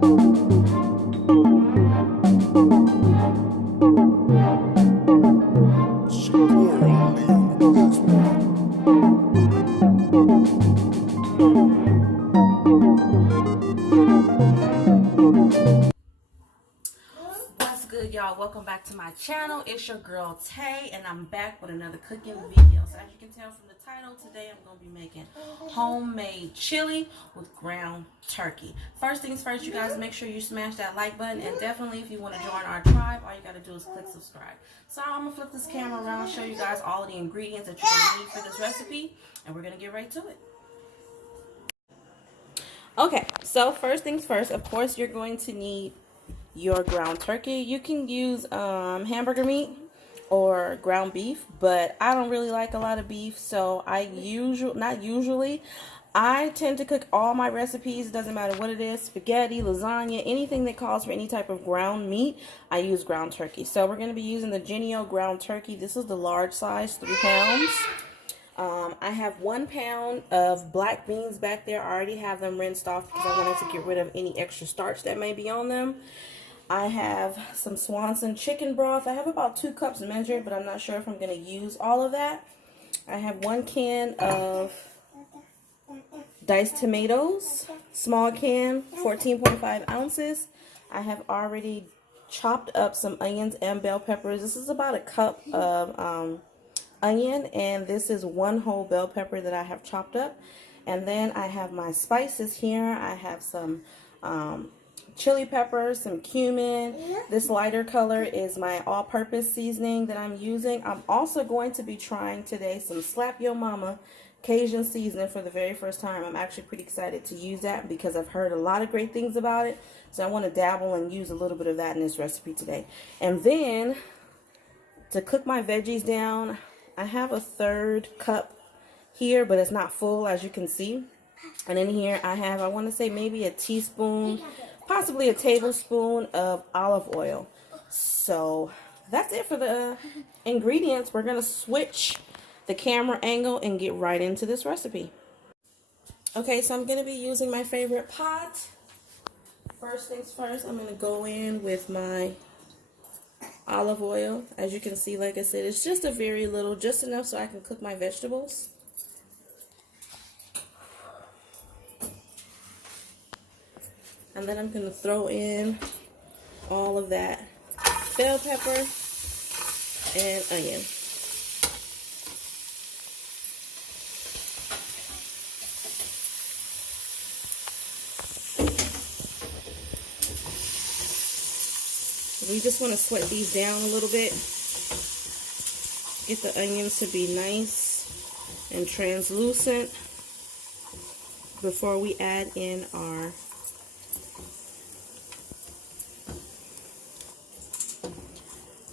What's good, y'all? Welcome back to my channel. It's your girl Tay, and I'm back with another cooking video. So as you can tell from the title, today I'm going to be making homemade chili with ground turkey. First things first, you guys, make sure you smash that like button, and definitely if you want to join our tribe, all you got to do is click subscribe. So I'm going to flip this camera around, show you guys all of the ingredients that you're going to need for this recipe, and we're going to get right to it. Okay, so first things first, of course, you're going to need your ground turkey. You can use hamburger meat or ground beef, but I don't really like a lot of beef, so I tend to cook all my recipes, doesn't matter what it is, spaghetti, lasagna, anything that calls for any type of ground meat, I use ground turkey. So we're going to be using the Genio ground turkey. This is the large size, 3 pounds. I have 1 pound of black beans back there. I already have them rinsed off because I wanted to get rid of any extra starch that may be on them. I have some Swanson chicken broth. I have about 2 cups measured, but I'm not sure if I'm going to use all of that. I have 1 can of diced tomatoes, small can, 14.5 ounces. I have already chopped up some onions and bell peppers. This is about a cup of onion, and this is 1 whole bell pepper that I have chopped up. And then I have my spices here. I have some chili peppers, some cumin. This lighter color is my all-purpose seasoning that I'm using. I'm also going to be trying today some Slap Yo Mama Cajun seasoning for the very first time. I'm actually pretty excited to use that because I've heard a lot of great things about it. So I want to dabble and use a little bit of that in this recipe today. And then to cook my veggies down, I have a 1/3 cup here, but it's not full, as you can see. And in here I have, I want to say maybe a teaspoon, possibly a tablespoon of olive oil. So that's it for the ingredients. We're going to switch the camera angle and get right into this recipe. Okay, so I'm going to be using my favorite pot. First things first, I'm going to go in with my olive oil. As you can see, like I said, it's just a very little, just enough so I can cook my vegetables. And then I'm going to throw in all of that bell pepper and onion. We just want to sweat these down a little bit. Get the onions to be nice and translucent before we add in our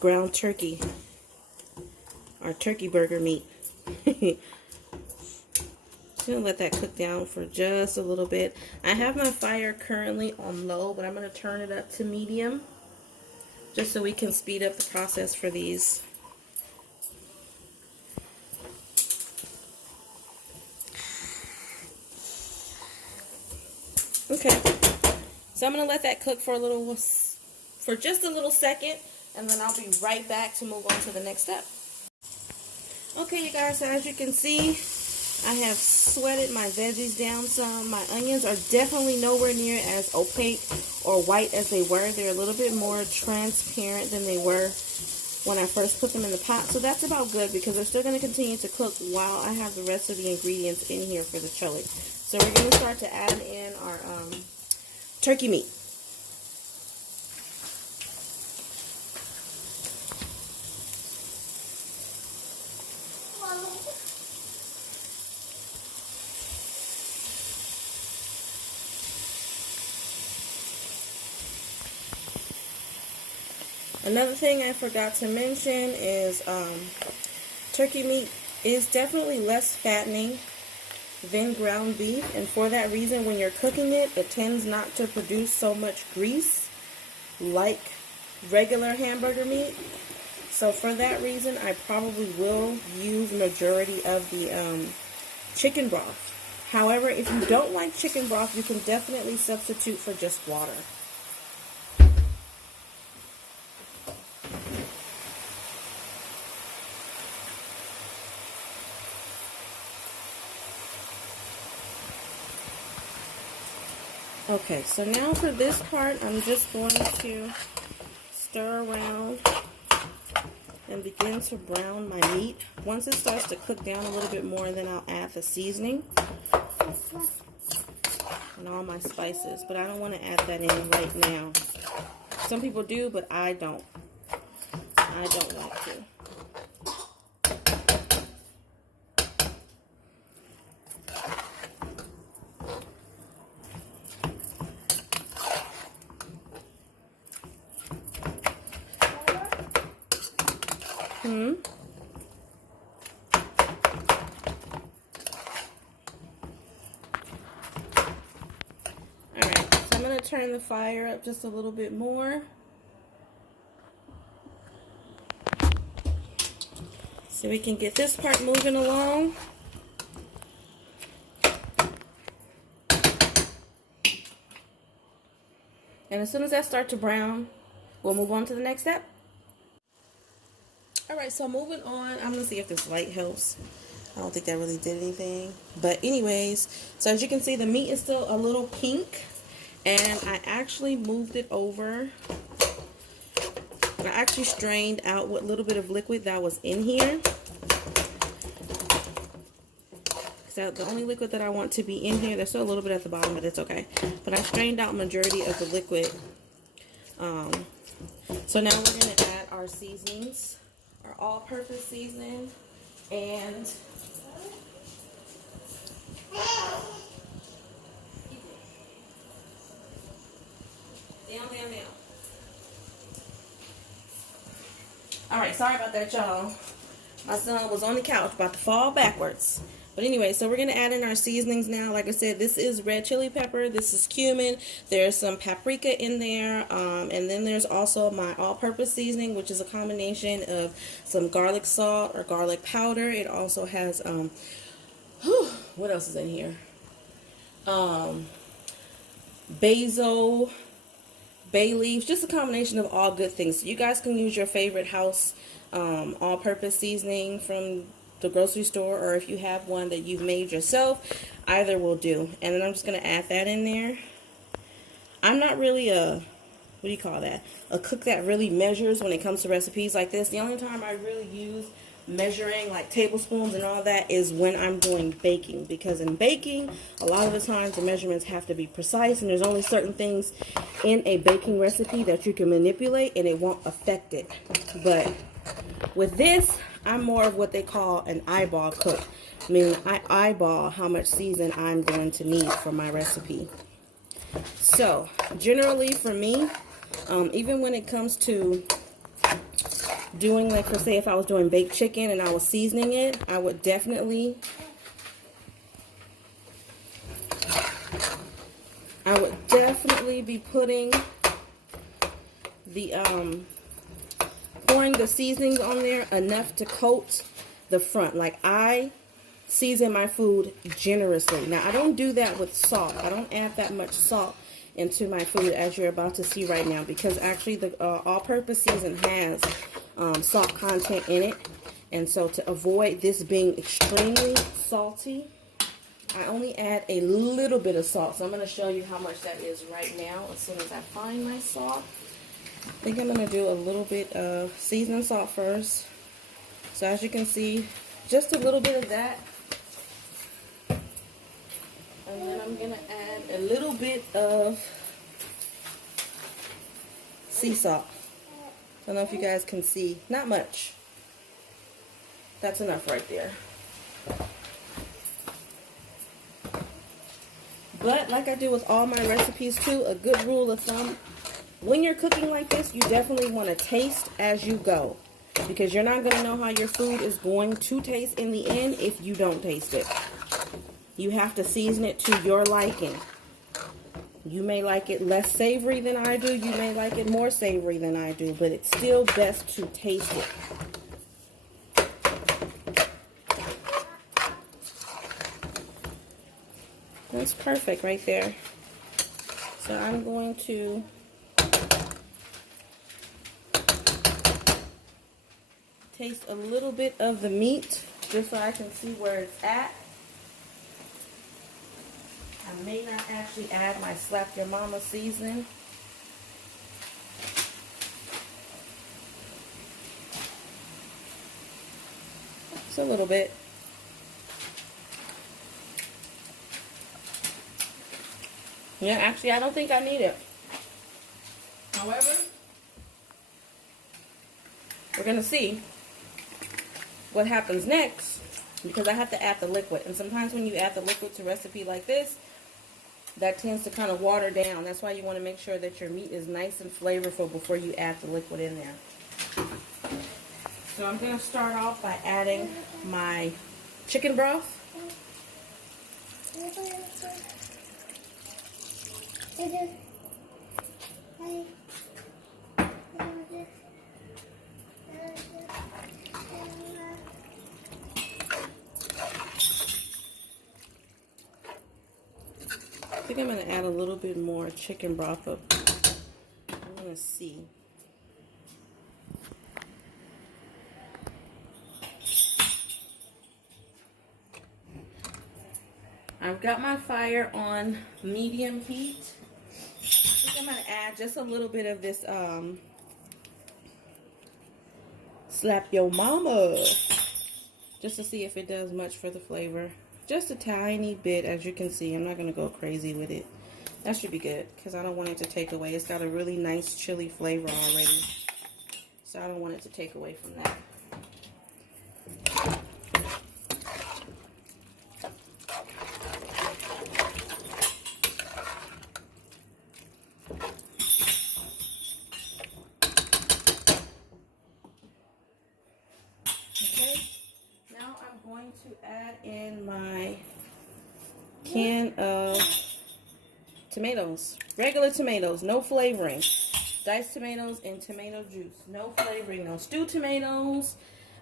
ground turkey, our turkey burger meat. Just gonna let that cook down for just a little bit. I have my fire currently on low, but I'm gonna turn it up to medium just so we can speed up the process for these. Okay, so I'm gonna let that cook for just a little second, and then I'll be right back to move on to the next step. Okay, you guys, so as you can see, I have sweated my veggies down some. My onions are definitely nowhere near as opaque or white as they were. They're a little bit more transparent than they were when I first put them in the pot. So that's about good because they're still going to continue to cook while I have the rest of the ingredients in here for the chili. So we're going to start to add in our turkey meat. Another thing I forgot to mention is turkey meat is definitely less fattening than ground beef, and for that reason, when you're cooking it, it tends not to produce so much grease like regular hamburger meat. So for that reason, I probably will use majority of the chicken broth However, if you don't like chicken broth, you can definitely substitute for just water. Okay, so now for this part, I'm just going to stir around and begin to brown my meat. Once it starts to cook down a little bit more, then I'll add the seasoning and all my spices. But I don't want to add that in right now. Some people do, but I don't. I don't like to. Alright, so I'm going to turn the fire up just a little bit more. So we can get this part moving along. And as soon as that starts to brown, we'll move on to the next step. Alright, so moving on, I'm going to see if this light helps. I don't think that really did anything. But anyways, so as you can see, the meat is still a little pink. And I actually moved it over. I actually strained out what little bit of liquid that was in here. So the only liquid that I want to be in here, there's still a little bit at the bottom, but it's okay. But I strained out majority of the liquid. So now we're going to add our seasonings. Our all-purpose seasoning and down. Alright, sorry about that, y'all. My son was on the couch about to fall backwards. But anyway, so we're going to add in our seasonings now. Like I said, this is red chili pepper. This is cumin. There's some paprika in there. And then there's also my all-purpose seasoning, which is a combination of some garlic salt or garlic powder. It also has, what else is in here? Basil, bay leaves, just a combination of all good things. So you guys can use your favorite house all-purpose seasoning from the grocery store, or if you have one that you've made yourself, either will do. And then I'm just going to add that in there. I'm not really a cook that really measures when it comes to recipes like this. The only time I really use measuring like tablespoons and all that is when I'm doing baking, because in baking a lot of the times the measurements have to be precise, and there's only certain things in a baking recipe that you can manipulate and it won't affect it. But with this, I'm more of what they call an eyeball cook, meaning I eyeball how much season I'm going to need for my recipe. So generally for me, even when it comes to doing, like, for say if I was doing baked chicken and I was seasoning it, I would definitely be putting the pouring the seasonings on there enough to coat the front. Like, I season my food generously. Now I don't do that with salt. I don't add that much salt into my food, as you're about to see right now, because actually the all-purpose season has salt content in it. And so to avoid this being extremely salty, I only add a little bit of salt. So I'm going to show you how much that is right now as soon as I find my salt. I think I'm going to do a little bit of seasoning salt first. So as you can see, just a little bit of that. And then I'm going to add a little bit of sea salt. I don't know if you guys can see. Not much. That's enough right there. But like I do with all my recipes too, a good rule of thumb, when you're cooking like this, you definitely want to taste as you go, because you're not going to know how your food is going to taste in the end if you don't taste it. You have to season it to your liking. You may like it less savory than I do. You may like it more savory than I do, but it's still best to taste it. That's perfect right there. So I'm going to taste a little bit of the meat just so I can see where it's at. I may not actually add my Slap Your Mama seasoning. Just a little bit. Yeah, actually, I don't think I need it. However, we're going to see what happens next because I have to add the liquid. And sometimes when you add the liquid to a recipe like this, that tends to kind of water down. That's why you want to make sure that your meat is nice and flavorful before you add the liquid in there. So I'm going to start off by adding my chicken broth. I think I'm going to add a little bit more chicken broth up. I'm going to see. I've got my fire on medium heat. I think I'm going to add just a little bit of this Slap Your Mama, just to see if it does much for the flavor. Just a tiny bit, as you can see. I'm not going to go crazy with it. That should be good, because I don't want it to take away. It's got a really nice chili flavor already, so I don't want it to take away from that. Going to add in my can of tomatoes, regular tomatoes, no flavoring, diced tomatoes and tomato juice, no flavoring, no stewed tomatoes.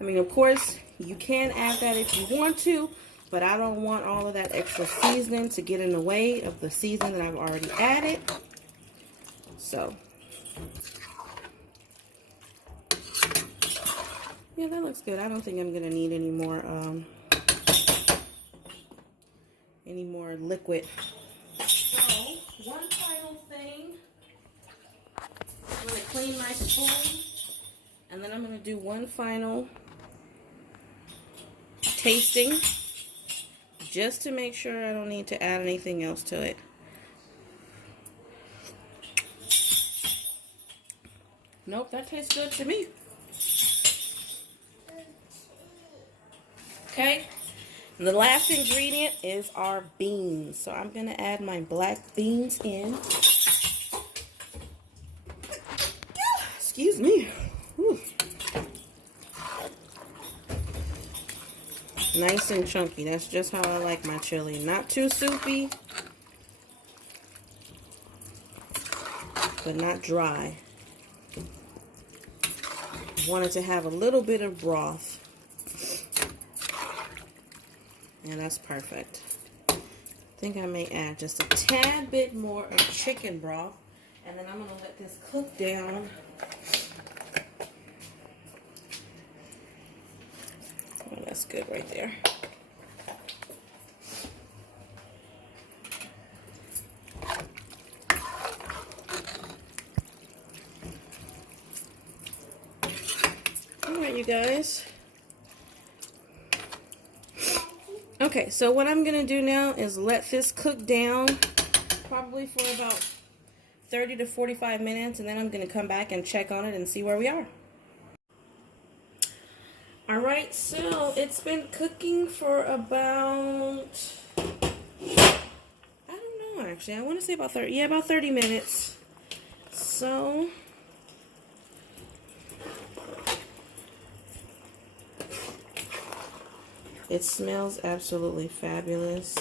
I mean, of course, you can add that if you want to, but I don't want all of that extra seasoning to get in the way of the seasoning that I've already added. So, yeah, that looks good. I don't think I'm gonna need any more liquid. So, one final thing. I'm gonna clean my spoon, and then I'm gonna do one final tasting, just to make sure I don't need to add anything else to it. Nope, that tastes good to me. Okay, and the last ingredient is our beans. So I'm going to add my black beans in. Excuse me. Whew. Nice and chunky. That's just how I like my chili. Not too soupy, but not dry. I want it to have a little bit of broth. And that's perfect. I think I may add just a tad bit more of chicken broth. And then I'm going to let this cook down. Oh, that's good right there. Alright, you guys. Okay, so what I'm going to do now is let this cook down probably for about 30 to 45 minutes, and then I'm going to come back and check on it and see where we are. Alright, so it's been cooking for about, I don't know actually, I want to say about 30 minutes. So, it smells absolutely fabulous.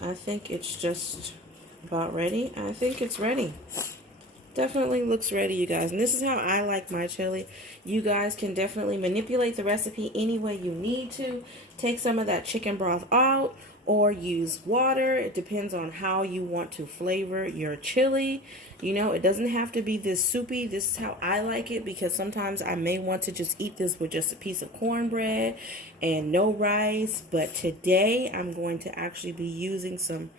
I think it's just about ready. I think it's ready. Definitely looks ready, you guys. And this is how I like my chili. You guys can definitely manipulate the recipe any way you need to. Take some of that chicken broth out, or use water. It depends on how you want to flavor your chili. You know, it doesn't have to be this soupy. This is how I like it, because sometimes I may want to just eat this with just a piece of cornbread and no rice. But today I'm going to actually be using some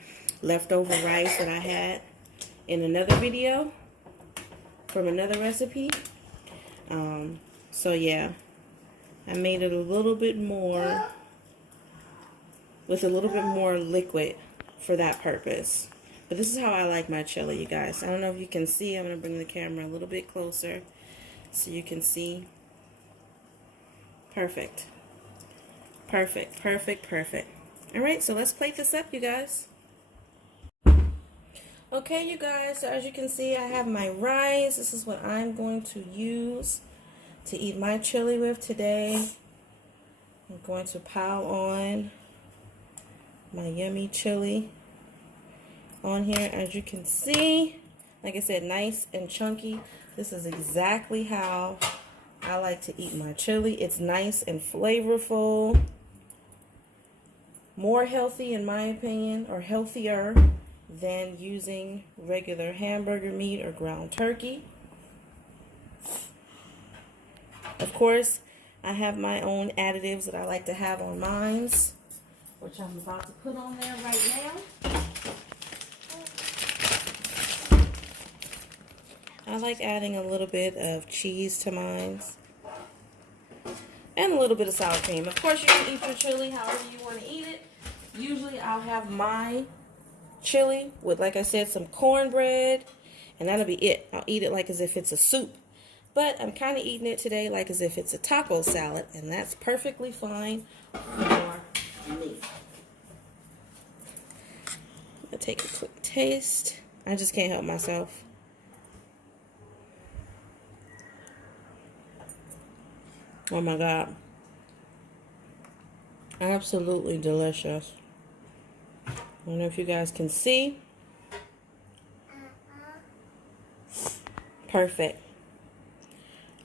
leftover rice that I had in another video from another recipe. So yeah, I made it a little bit more, with a little bit more liquid for that purpose. But this is how I like my chili, you guys. I don't know if you can see. I'm going to bring the camera a little bit closer so you can see. Perfect. Perfect, perfect, perfect. Alright, so let's plate this up, you guys. Okay, you guys, so as you can see, I have my rice. This is what I'm going to use to eat my chili with today. I'm going to pile on my yummy chili on here. As you can see, like I said, nice and chunky. This is exactly how I like to eat my chili. It's nice and flavorful. More healthy, in my opinion, or healthier than using regular hamburger meat or ground turkey. Of course, I have my own additives that I like to have on mine, which I'm about to put on there right now. I like adding a little bit of cheese to mine and a little bit of sour cream. Of course, you can eat your chili however you want to eat it. Usually I'll have my chili with, like I said, some cornbread, and that'll be it. I'll eat it like as if it's a soup. But I'm kind of eating it today like as if it's a taco salad, and that's perfectly fine for me. I'll take a quick taste. I just can't help myself. Oh my God. Absolutely delicious. I don't know if you guys can see. Perfect.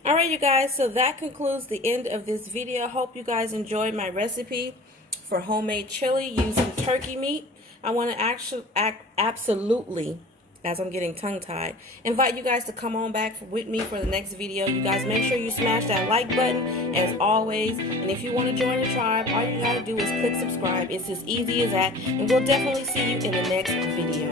Alright, you guys, so that concludes the end of this video. I hope you guys enjoyed my recipe for homemade chili using turkey meat. I want to absolutely, as I'm getting tongue-tied, invite you guys to come on back with me for the next video. You guys make sure you smash that like button as always. And if you want to join the tribe, all you got to do is click subscribe. It's as easy as that. And we'll definitely see you in the next video.